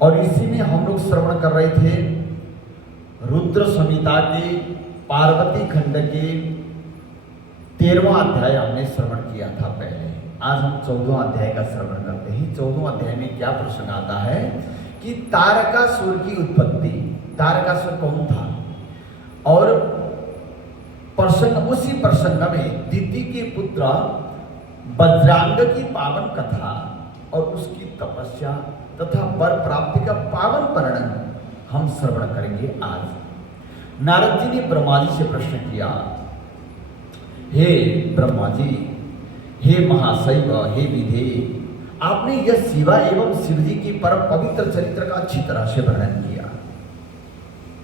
और इसी में हम लोग श्रवण कर रहे थे रुद्र संहिता के पार्वती खंड के 13वां अध्याय हमने श्रवण किया था पहले। आज हम 14वां अध्याय का श्रवण करते हैं। 14वां अध्याय में क्या प्रसंग आता है कि तारकासुर की उत्पत्ति। तारकासुर कौन था और प्रसंग, उसी प्रसंग में दिति के पुत्र वज्रांग की पावन कथा और उसकी तपस्या तथा वर प्राप्ति का पावन वर्णन हम श्रवण करेंगे आज। नारद जी ने ब्रह्मा जी से प्रश्न किया, हे ब्रह्मा जी, हे महाशैव, हे विधे, आपने यह शिवा एवं शिव जी की परम पवित्र चरित्र का अच्छी तरह से वर्णन किया,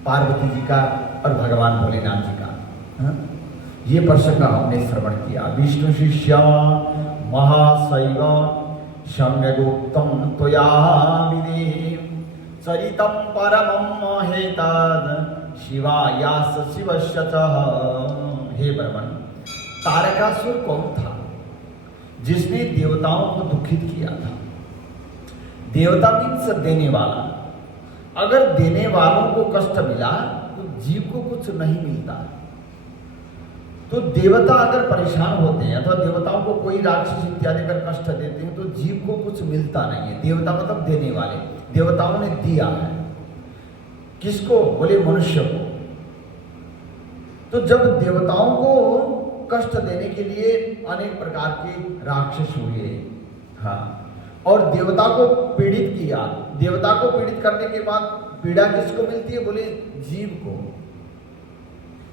पार्वती जी का और भगवान भोलेनाथ जी का। ये प्रसंग हमने श्रवण किया। विष्णु शिष्य महाशैव सम्यगोक्तम त्वया विधे चरितम परमं महेतद शिवायास शिवस्य च। हे ब्रह्मन, तारकासुर कौन था जिसने देवताओं को दुखित किया था? देवता मीन्स देने वाला। अगर देने वालों को कष्ट मिला तो जीव को कुछ नहीं मिलता। तो देवता अगर परेशान होते हैं अथवा देवताओं को कोई राक्षस इत्यादि कर कष्ट देते हैं तो जीव को कुछ मिलता नहीं है। देवता मतलब देने वाले। देवताओं ने दिया है किसको? बोले मनुष्य को। तो जब देवताओं को कष्ट देने के लिए अनेक प्रकार के राक्षस हुए, हाँ, और देवता को पीड़ित किया। देवता को पीड़ित करने के बाद पीड़ा किसको मिलती है? बोले जीव को।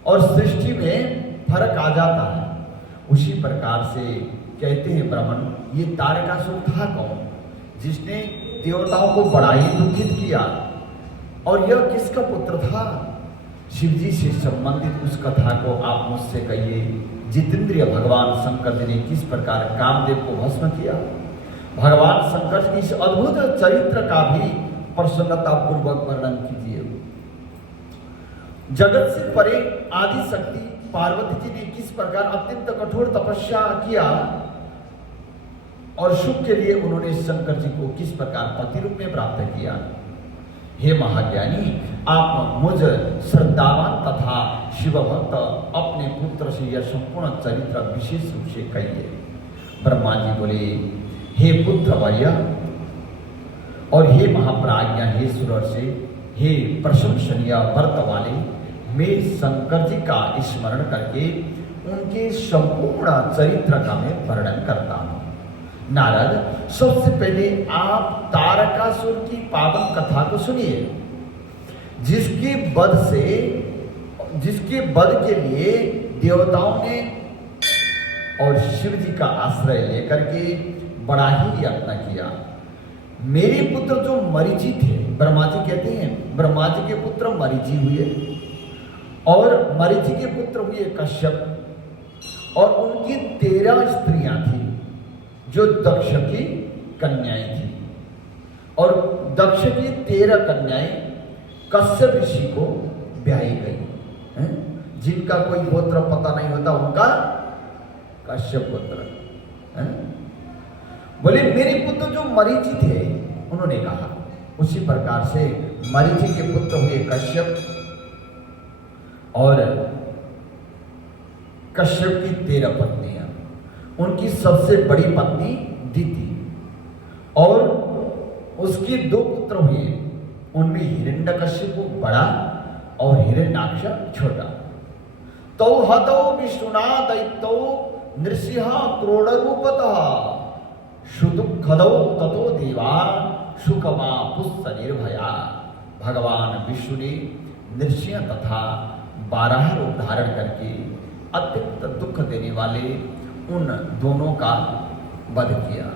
और सृष्टि में फर्क आ जाता है। उसी प्रकार से कहते हैं ब्राह्मण, ये तारकासुर था कौन जिसने देवताओं को बड़ा ही दुखित किया? और यह किसका पुत्र था? शिव जी से संबंधित उस कथा को आप मुझसे कहिए। जितेंद्रिय भगवान शंकर जी ने किस प्रकार कामदेव को भस्म किया? भगवान शंकर जी की इस अद्भुत चरित्र का भी प्रसन्नता पूर्वक वर्णन कीजिए। जगत से परे आदि शक्ति पार्वती जी ने किस प्रकार अत्यंत कठोर तपस्या किया और सुख के लिए उन्होंने शंकर जी को किस प्रकार पति रूप में प्राप्त किया? हे महाज्ञानी, आप मुझ श्रद्धावान तथा शिव भक्त अपने पुत्र से यह संपूर्ण चरित्र विशेष रूप से कहिए। ब्रह्मा जी बोले, हे पुत्र वर्य और हे महाप्राज्ञ, हे सुरर्षि, हे प्रशंसनीय व्रत वाले, मैं शंकर जी का स्मरण करके उनके संपूर्ण चरित्र का मैं वर्णन करता हूँ। नारद, सबसे पहले आप तारकासुर की पावन कथा को सुनिए, जिसके वध के लिए देवताओं ने और शिव जी का आश्रय लेकर के बड़ा ही यत्न किया। मेरे पुत्र जो मरीचि थे, ब्रह्मा जी कहते हैं ब्रह्मा जी के पुत्र मरीचि हुए और मरीचि के पुत्र हुए कश्यप और उनकी 13 स्त्रियां थी जो दक्ष की कन्याएं थी। और दक्ष की 13 कन्याएं कश्यप ऋषि को ब्याही गई। जिनका कोई गोत्र पता नहीं होता उनका कश्यप गोत्र। बोले मेरे पुत्र जो मरीचि थे, उन्होंने कहा। उसी प्रकार से मरीचि के पुत्र हुए कश्यप और कश्यप की 13 पत्नियां। उनकी सबसे बड़ी पत्नी दिति और उसके 2 पुत्र हुए। उनमें हिरण्यकश्यप बड़ा और हिरण्याक्ष छोटा। तौ हतौ विष्णुना दैत्यो नृसिंह क्रोड़ रूपतः सुदुःखदौ ततो देवा सुखमा पुष्ट निर्भया। भगवान विष्णु ने नृसिंह तथा 12 रूप धारण करके अत्यंत दुख देने वाले उन दोनों का वध किया।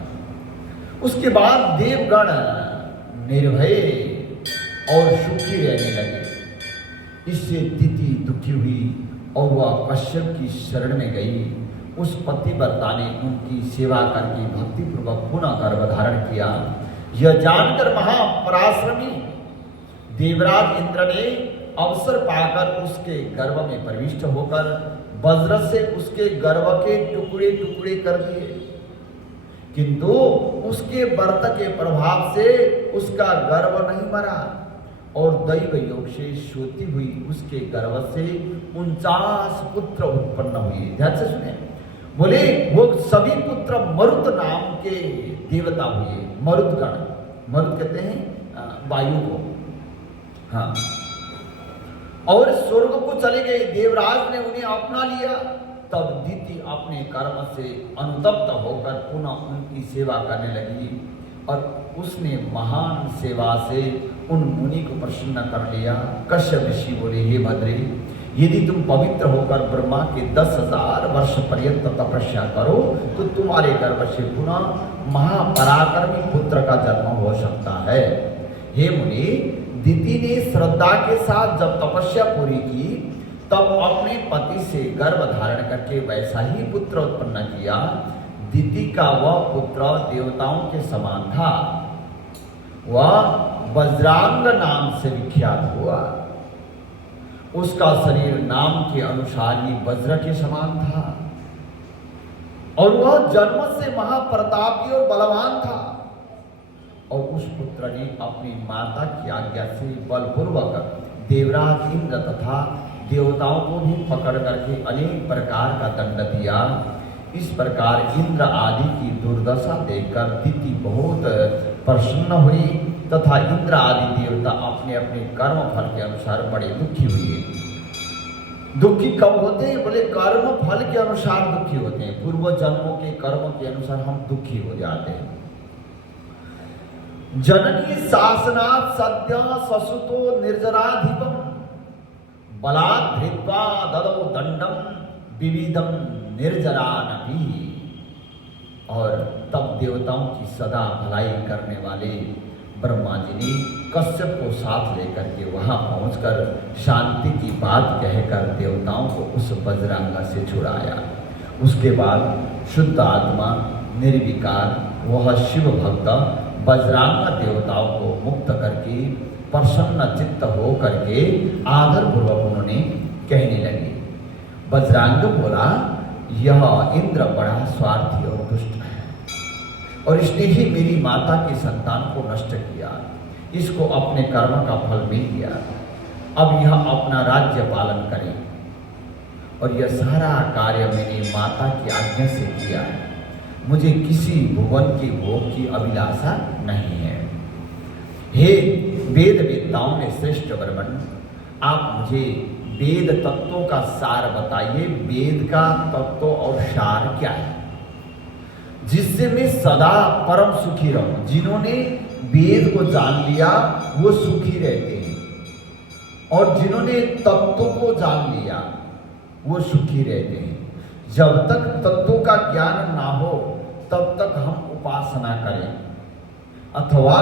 उसके बाद देवगण निर्भय और सुखी रहने लगे। इससे दिति दुखी हुई और वह कश्यप की शरण में गई। उस पतिव्रता ने उनकी सेवा करके भक्तिपूर्वक पुनः गर्भ धारण किया। यह जानकर महापराश्रमी देवराज इंद्र ने अवसर पाकर उसके गर्भ में प्रविष्ट होकर वज्र से उसके गर्भ के टुकड़े टुकड़े कर दिए। किंतु उसके व्रत के प्रभाव से उसका गर्भ नहीं मरा और दैव योग से श्रुति हुई उसके गर्भ से 49 पुत्र उत्पन्न हुए। ध्यान से सुने, बोले वो सभी पुत्र मरुत नाम के देवता हुए। मरुतगण, मरुत कहते हैं वायु को, हाँ। और स्वर्ग को चले गए, देवराज ने उन्हें अपना लिया। तब दिति अपने कर्म से अनुतप्त होकर पुनः उनकी सेवा करने लगी और उसने महान सेवा से उन मुनि को प्रसन्न कर लिया। कश्यप ऋषि बोले, हे भद्रे, यदि तुम पवित्र होकर ब्रह्मा के 10,000 वर्ष पर्यंत तपस्या करो तो तुम्हारे गर्भ से पुनः महापराक्रमी पुत्र का जन्म हो सकता है। हे मुनि, दिति ने श्रद्धा के साथ जब तपस्या पूरी की तब अपने पति से गर्भ धारण करके वैसा ही पुत्र उत्पन्न किया। दिति का वह पुत्र देवताओं के समान था। वह वज्रांग नाम से विख्यात हुआ। उसका शरीर नाम के अनुसार ही वज्र के समान था और वह जन्म से महाप्रतापी और बलवान था। और उस पुत्र ने अपनी माता की आज्ञा से बलपूर्वक देवराज इंद्र तथा देवताओं को भी पकड़ करके अनेक प्रकार का दंड दिया। इस प्रकार इंद्र आदि की दुर्दशा देखकर दिति बहुत प्रसन्न हुई तथा इंद्र आदि देवता अपने अपने कर्म फल के अनुसार बड़े दुखी हुए। दुखी कब होते हैं? बोले कर्म फल के अनुसार दुखी होते हैं। पूर्व जन्मों के कर्म के अनुसार हम दुखी हो जाते हैं। जननी शासनात् सद्य ससुतो निर्जराधिपम बलात् धृत्वा ददौ दंडम विविधम निर्जरानपि। और तब देवताओं की सदा भलाई करने वाले ब्रह्मा जी ने कश्यप को साथ लेकर के वहां पहुंचकर शांति की बात कहकर देवताओं को उस वज्रांगा से छुड़ाया। उसके बाद शुद्ध आत्मा निर्विकार वह शिव भक्त वज्रांग देवताओं को मुक्त करके प्रसन्न चित्त हो करके आदर पूर्वक उन्होंने कहने लगे। वज्रांग बोला, यह इंद्र बड़ा स्वार्थी और दुष्ट है और इसने ही मेरी माता की संतान को नष्ट किया। इसको अपने कर्म का फल मिल गया। अब यह अपना राज्य पालन करे और यह सारा कार्य मैंने माता की आज्ञा से किया है। मुझे किसी भुवन के भोग की अभिलाषा नहीं है। हे वेद वेदताओं में श्रेष्ठ ब्राह्मण, आप मुझे वेद तत्वों का सार बताइए। वेद का तत्व और सार क्या है जिससे मैं सदा परम सुखी रहूं? जिन्होंने वेद को जान लिया वो सुखी रहते हैं और जिन्होंने तत्व को जान लिया वो सुखी रहते हैं। जब तक तत्वों का ज्ञान ना हो तब तक हम उपासना करें अथवा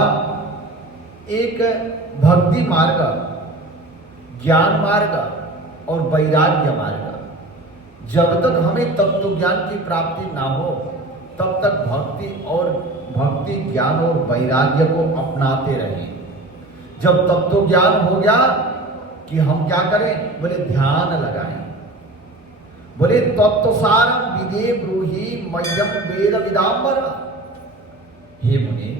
एक भक्ति मार्ग, ज्ञान मार्ग और वैराग्य मार्ग, जब तक हमें तत्व ज्ञान की प्राप्ति ना हो तब तक भक्ति ज्ञान और वैराग्य को अपनाते रहें। जब तत्व ज्ञान हो गया कि हम क्या करें? बोले ध्यान लगाएं। बोले तत्वसारम विदे ब्रूहि मह्यम वेद विदाम्बर। हे मुनि,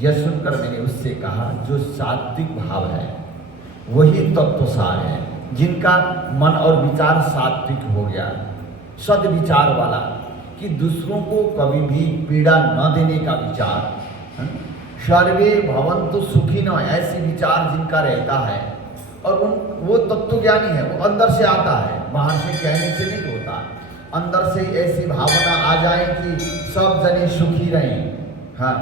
यह सुनकर मैंने उससे कहा जो सात्विक भाव है वही तत्वसार है, जिनका मन और विचार सात्विक हो गया, सद विचार वाला, कि दूसरों को कभी भी पीड़ा न देने का विचार, सर्वे भवन्तु सुखिनः ऐसे विचार जिनका रहता है और वो तत्वज्ञानी है। वो अंदर से आता है, बाहर से कहने से नहीं होता। अंदर से ऐसी भावना आ जाए कि सब जने सुखी रहें, हाँ,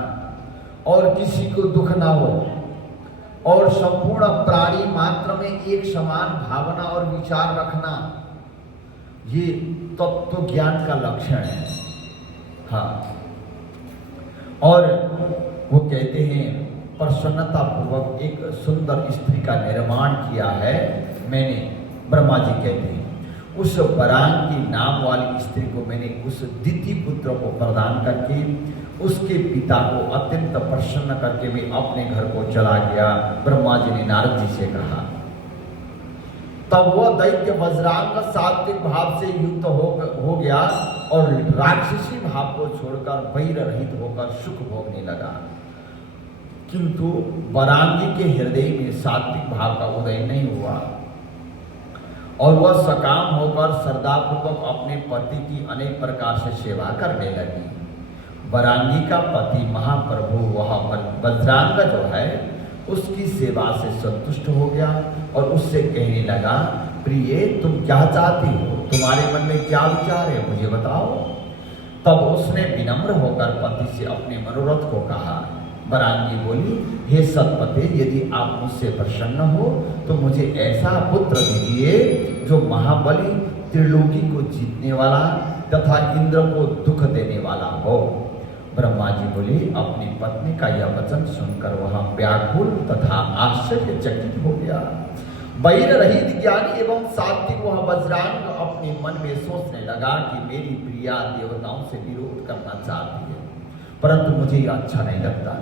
और किसी को दुख ना हो और संपूर्ण प्राणी मात्र में एक समान भावना और विचार रखना, ये तत्व ज्ञान का लक्षण है। हाँ, और वो कहते हैं प्रसन्नता पूर्वक एक सुंदर स्त्री का निर्माण किया है मैंने। ब्रह्मा जी कहते हैं उस वरांगी नाम वाली स्त्री को मैंने उस दिति पुत्र को प्रदान करके उसके पिता को अत्यंत प्रसन्न करके मैं अपने घर को चला गया। ब्रह्मा जी ने नारद जी से कहा। तब वह दैत्य वज्रांग सात्विक भाव से युक्त हो गया और राक्षसी भाव को छोड़कर वैर रहित होकर सुख भोगने लगा। किंतु वरांगी के हृदय में सात्विक भाव का उदय नहीं हुआ और वह सकाम होकर श्रद्धापूर्वक अपने पति की अनेक प्रकार से सेवा करने लगी। वरांगी का पति महाप्रभु वह वज्रांग जो है उसकी सेवा से संतुष्ट हो गया और उससे कहने लगा, प्रिय तुम क्या चाहती हो, तुम्हारे मन में क्या विचार है, मुझे बताओ। तब उसने विनम्र होकर पति से अपने मनोरथ को कहा। वरांगी बोली, हे सतपते, यदि आप मुझसे प्रसन्न हो तो मुझे ऐसा पुत्र दीजिए जो महाबली, त्रिलोकी को जीतने वाला तथा इंद्र को दुख देने वाला हो। ब्रह्मा जी बोले, अपनी पत्नी का यह वचन सुनकर वह व्याकुल तथा आश्चर्यचकित हो गया। वैर रहित ज्ञानी एवं सात्विक वह वज्रांग अपने मन में सोचने लगा कि मेरी प्रिया देवताओं से विरोध करना चाहती है, परंतु मुझे यह अच्छा नहीं लगता।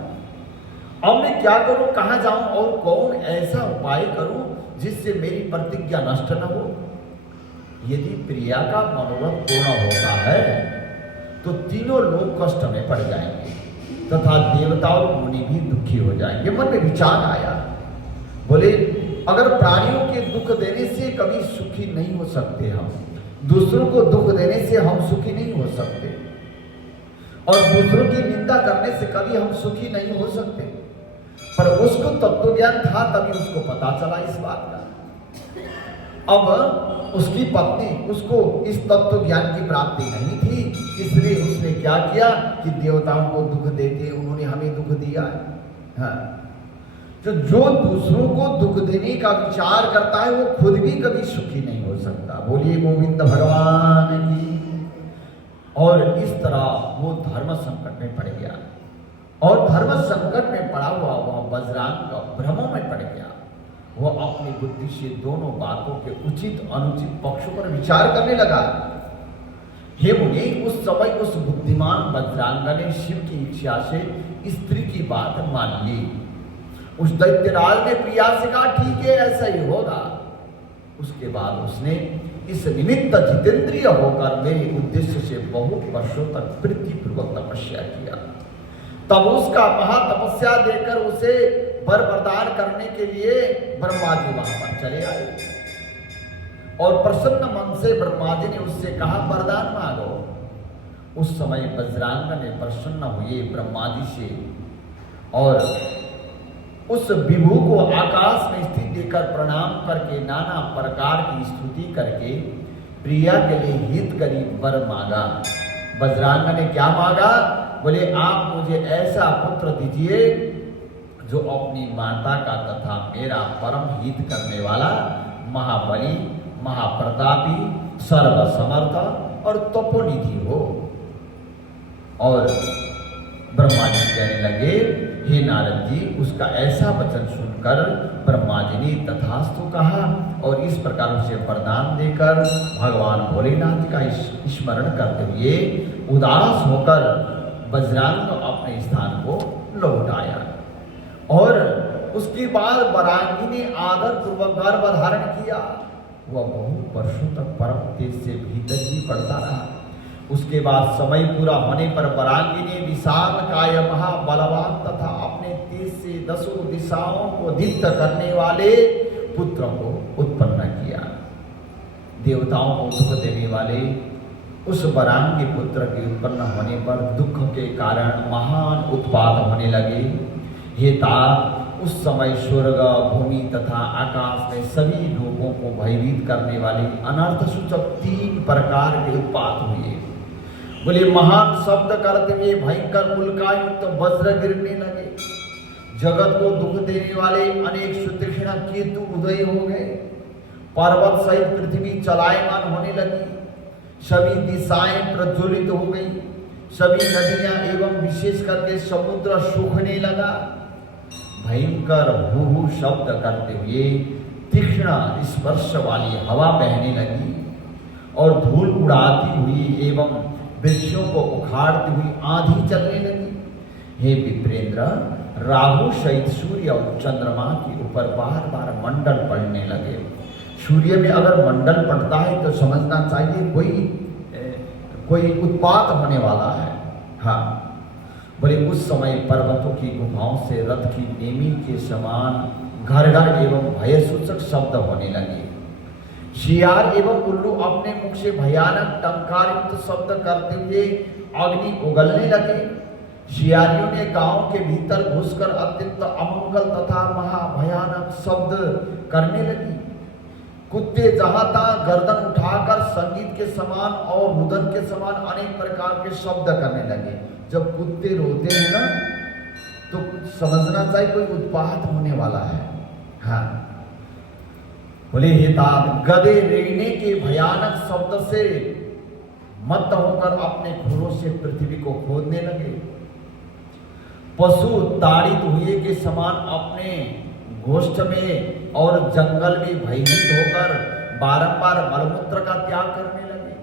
अब मैं क्या करूं, कहां जाऊं और कौन ऐसा उपाय करूं जिससे मेरी प्रतिज्ञा नष्ट न हो। यदि प्रिया का मनोरथ पूर्ण होता है तो तीनों लोग कष्ट में पड़ जाएंगे तथा देवता और मुनि भी दुखी हो जाएंगे। मन में विचार आया, बोले अगर प्राणियों के दुख देने से कभी सुखी नहीं हो सकते, हम दूसरों को दुख देने से हम सुखी नहीं हो सकते और दूसरों की निंदा करने से कभी हम सुखी नहीं हो सकते। पर उसको तत्व ज्ञान था, तभी उसको पता चला इस बात का। अब उसकी पत्नी उसको इस तत्व ज्ञान की प्राप्ति नहीं थी, इसलिए उसने क्या किया कि देवताओं को दुख देते उन्होंने हमें दुख दिया। हाँ, तो जो दूसरों को दुख देने का विचार करता है वो खुद भी कभी सुखी नहीं हो सकता। बोलिए गोविंद भगवान की। और इस तरह वो धर्म संकट में पड़ गया और धर्म संकट में पड़ा हुआ वह वज्रांग भ्रमों में पड़ गया। वह अपनी बुद्धि से दोनों बातों के उचित अनुचित पक्षों पर विचार करने लगा। हे मुनि, उस समय उस बुद्धिमान वज्रांग ने शिव की इच्छा से स्त्री की बात मान ली। उस दैत्यराज ने प्रिया से कहा, ठीक है ऐसा ही होगा। उसके बाद उसने इस निमित्त जितेंद्रिय होकर मेरे उद्देश्य से बहुत वर्षों तक प्रीतिपूर्वक तपस्या किया। तब उसका महातपस्या देकर उसे वर प्रदान करने के लिए ब्रह्मा जी वहां पर चले आए और प्रसन्न मन से ब्रह्मा जी ने उससे कहा, वरदान मांगो। उस समय वज्रांग ने प्रसन्न हुए ब्रह्मा जी से और उस विभु को आकाश में स्थित देकर प्रणाम करके नाना प्रकार की स्तुति करके प्रिया के लिए हितकारी वर मांगा। वज्रांग ने क्या मांगा? बोले, आप मुझे ऐसा पुत्र दीजिए जो अपनी माता का तथा मेरा परम हित करने वाला, महाबली, महाप्रतापी, सर्वसमर्थ और तपोनिधि हो। और ब्रह्मा जी कहने लगे, हे नारद जी, उसका ऐसा वचन सुनकर ब्रह्मा जी ने तथास्तु कहा और इस प्रकार उसे वरदान देकर भगवान भोलेनाथ का स्मरण करते हुए उदास होकर वज्रांग अपने स्थान को लौट आया। और उसके बाद वरांगी ने आदर पूर्वक गर्भ धारण किया। वह बहुत वर्षों तक परम तेज से भीतर ही पड़ता रहा। उसके बाद समय पूरा होने पर वरांगी ने विशाल काय महाबलवान तथा अपने तेज से 10 दिशाओं को दीप्त करने वाले पुत्र को उत्पन्न किया। देवताओं को दुख देने वाले उस वरांगी पुत्र के उत्पन्न होने पर दुख के कारण महान उत्पात होने लगे। हे तात, उस समय स्वर्ग, भूमि तथा आकाश में सभी लोगों को भयभीत करने वाले अनर्थ सूचक 3 प्रकार के उत्पात हुए। बोले, महान शब्द करते हुए भयंकर उल्कायुक्त वज्र गिरने लगे। जगत को दुख देने वाले अनेक सुतीक्ष्ण केतु उदय हो गए। पर्वत सहित पृथ्वी चलायमान होने लगी। सभी दिशाएं प्रज्वलित हो गई। सभी नदियां एवं विशेष करके समुद्र सूखने लगा। भयंकर हू हू शब्द करते हुए तीक्ष्ण स्पर्श वाली हवा बहने लगी और धूल उड़ाती हुई एवं वृक्षों को उखाड़ती हुई आंधी चलने लगी। हे विप्रेंद्र, राहु सहित सूर्य और चंद्रमा के ऊपर बार बार मंडल पड़ने लगे। सूर्य में अगर मंडल पड़ता है तो समझना चाहिए कोई कोई उत्पात होने वाला है। हाँ, बोले उस समय पर्वतों की गुफाओं से रथ की नेमी के समान घर घर एवं भय सूचक शब्द होने लगे। शियार एवं उल्लू अपने मुख से भयानक टंकार युक्त शब्द करते हुए अग्नि उगलने लगे। शियारियों ने गांव के भीतर घुसकर अत्यंत अमंगल तथा महाभयानक शब्द करने लगी। कुत्ते जहां तहां गर्दन उठाकर संगीत के समान और रुदन के समान अनेक प्रकार के शब्द करने लगे। जब कुत्ते रोते हैं ना, तो समझना चाहिए कोई उत्पात होने वाला है। हाँ, बोले हिताब गधे रेंगने के भयानक शब्द से मत्त होकर अपने खुरों से पृथ्वी को खोदने लगे। पशु ताड़ित हुए के समान अपने गोष्ठ में और जंगल में भयभीत होकर बारंबार मलमूत्र का त्याग करने लगे।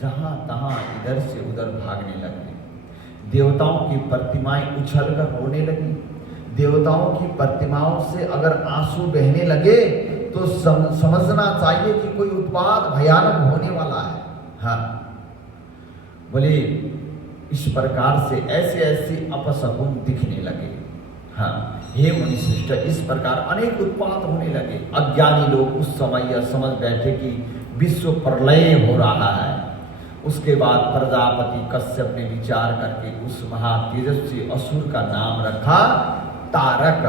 जहां तहां इधर से उधर भागने लगे। देवताओं की प्रतिमाएं उछलकर रोने लगी। देवताओं की प्रतिमाओं से अगर आंसू बहने लगे तो समझना चाहिए कि कोई उत्पात भयानक होने वाला है। हाँ, बोले इस प्रकार से ऐसे ऐसे अपशकुन दिखने लगे। हाँ, हे मुनिश्रेष्ठ, इस प्रकार अनेक उत्पात होने लगे। अज्ञानी लोग उस समय यह समझ बैठे कि विश्व प्रलय हो रहा है। उसके बाद प्रजापति कश्यप ने विचार करके उस महातेजस्वी असुर का नाम रखा तारक।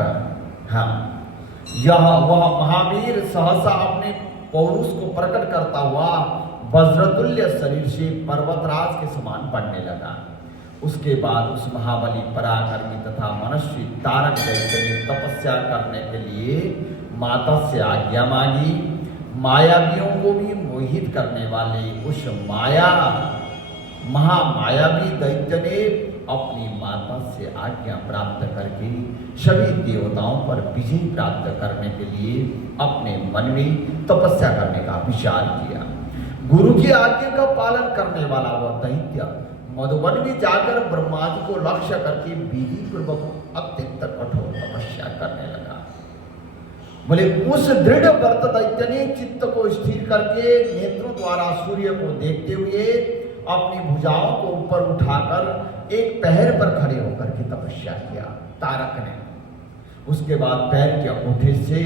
हाँ, यह वह महावीर सहसा अपने पौरुष को प्रकट करता हुआ वज्रतुल्य शरीर से पर्वतराज के समान बढ़ने लगा। उसके बाद उस महाबली पराक्रमी तथा मनस्वी तारक दैत्य ने तपस्या करने के लिए माता से आज्ञा मांगी। मायावियों को भी मोहित करने वाले उस महामायावी दैत्य ने अपनी माता से आज्ञा प्राप्त करके सभी देवताओं पर विजय प्राप्त करने के लिए अपने मन में तपस्या करने का विचार किया। गुरु की आज्ञा का पालन करने वाला वह दैत्य मधुवन में जाकर ब्रह्मा जी को लक्ष्य करके विधि पूर्वक अत्यंत कठोर तपस्या करने लगा। बोले उस दृढ़ व्रत दैत्य ने चित्त को स्थिर करके नेत्रों द्वारा सूर्य को देखते हुए अपनी भुजाओं को ऊपर उठाकर एक पैर पर खड़े होकर के तपस्या किया तारक ने। उसके बाद पैर के अंगूठे से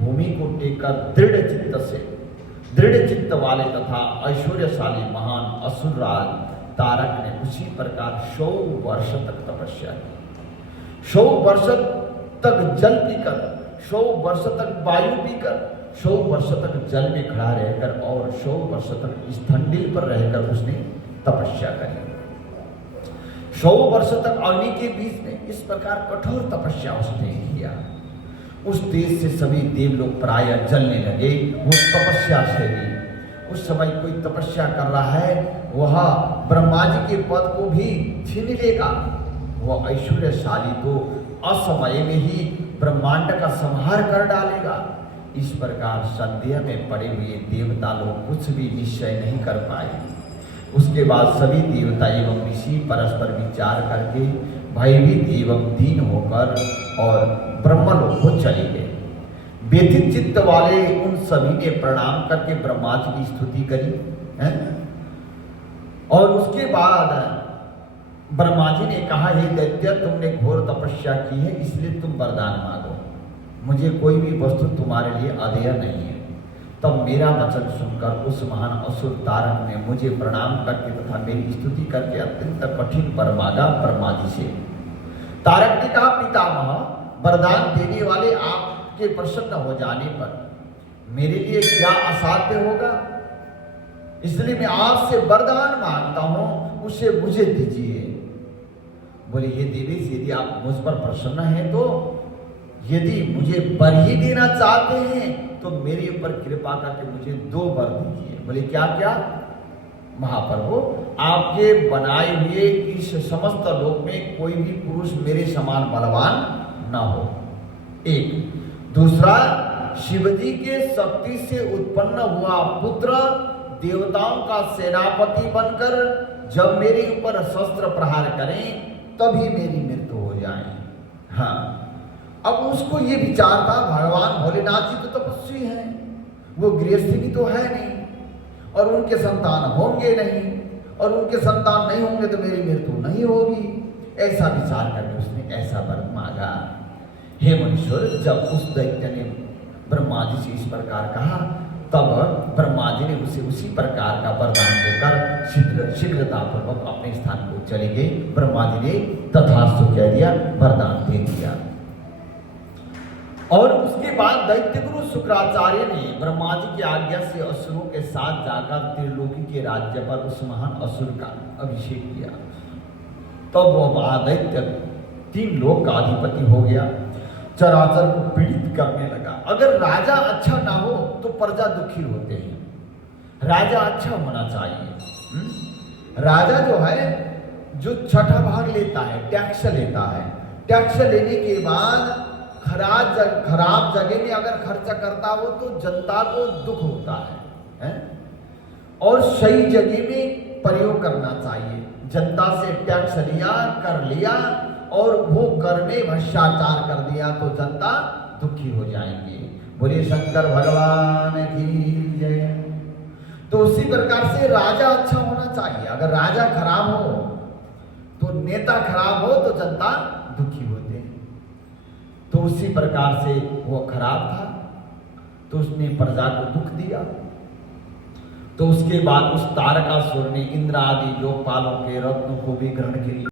भूमि को टेककर दृढ़ चित्त वाले तथा ऐश्वर्यशाली महान असुरराज तारक ने उसी प्रकार 100 वर्ष तक तपस्या की। 100 वर्ष तक जल पीकर, 100 वर्ष तक वायु पीकर, 100 वर्ष तक जल में खड़ा रहकर और 100 वर्ष तक इस ठंडिल पर रहकर उसने तपस्या करी। 100 वर्ष तक अग्नि के बीच में इस प्रकार कठोर तपस्या उसने किया। उस देश से सभी देवलोग प्राय जलने लगे उस तपस्या से भी। उस समय कोई तपस्या कर रहा है, वह ब्रह्मा जी के पद को भी छीन लेगा। वह ऐश्वर्यशाली तो असमय में ही ब्रह्मांड का संहार कर डालेगा। इस प्रकार संदेह में पड़े हुए देवता लोग कुछ भी निश्चय नहीं कर पाए। उसके बाद सभी देवता एवं ऋषि परस्पर विचार करके भयभीत एवं दीन होकर और ब्रह्मलोक को चले गए। व्यथित चित्त वाले उन सभी ने प्रणाम करके ब्रह्मा जी की स्तुति करी है? और उसके बाद ब्रह्मा जी ने कहा, हे दैत्य, तुमने घोर तपस्या की है, इसलिए तुम वरदान मांगो। मुझे कोई भी वस्तु तुम्हारे लिए अदेय नहीं है। तब मेरा वचन सुनकर उस महान असुर तारक ने मुझे प्रणाम करके तथा मेरी स्तुति करके अत्यंत कठिन वर मांगा ब्रह्मा जी से। तारक ने कहा, पितामह, वरदान देने वाले आपके प्रसन्न हो जाने पर मेरे लिए क्या असाध्य होगा, इसलिए मैं आपसे वरदान मांगता हूं, उसे मुझे दीजिए। बोले, हे देवेश, यदि आप मुझ पर प्रसन्न हैं तो यदि मुझे वर ही देना चाहते हैं तो मेरे ऊपर कृपा करके मुझे 2 वर दीजिए। बोले, क्या क्या? महाप्रभु, आपके बनाए हुए इस समस्त लोक में कोई भी पुरुष मेरे समान बलवान न हो, एक। दूसरा, शिवजी के शक्ति से उत्पन्न हुआ पुत्र देवताओं का सेनापति बनकर जब मेरे ऊपर शस्त्र प्रहार करें तभी मेरी मृत्यु हो जाए। हाँ, अब उसको ये विचार था, भगवान भोलेनाथ जी तो तपस्वी हैं, वो गृहस्थी भी तो है नहीं और उनके संतान होंगे नहीं, और उनके संतान नहीं होंगे तो मेरी मृत्यु नहीं होगी। ऐसा विचार करके उसने ऐसा वर मांगा। हे मनुष्य, जब उस दैत्य ने ब्रह्मा जी से इस प्रकार कहा, तब ब्रह्मा जी ने उसे उसी प्रकार का वरदान देकर शीघ्रतापूर्वक अपने स्थान को चले गए। ब्रह्मा जी ने तथास्तु कह दिया, वरदान दे दिया। और उसके बाद दैत्य गुरु शुक्राचार्य ने ब्रह्मा जी की आज्ञा से असुरों के साथ जाकर त्रिलोकी के राज्य पर उस महान असुर का अभिषेक किया। तब वह महादैत्य 3 लोक का अधिपति हो गया, चराचर को पीड़ित करने लगा। अगर राजा अच्छा ना हो तो प्रजा दुखी होते हैं। राजा अच्छा होना चाहिए। राजा जो है, जो छठा भाग लेता है, टैक्स लेता है, टैक्स लेने के बाद खराब जगह में अगर खर्चा करता हो तो जनता को दुख होता है? और सही जगह में प्रयोग करना चाहिए। जनता से टैक्स लिया, कर लिया और वो कर में भ्रष्टाचार कर दिया तो जनता दुखी हो जाएंगे। बोलिए शंकर भगवान की जय। तो उसी प्रकार से राजा अच्छा होना चाहिए। अगर राजा खराब हो तो नेता खराब हो तो जनता दुखी होते हैं। तो उसी प्रकार से वो खराब था, तो उसने प्रजा को दुख दिया। तो उसके बाद उस तारकासुर ने इंद्र आदि लोकपालों के रत्नों को भी ग्रहण के लिए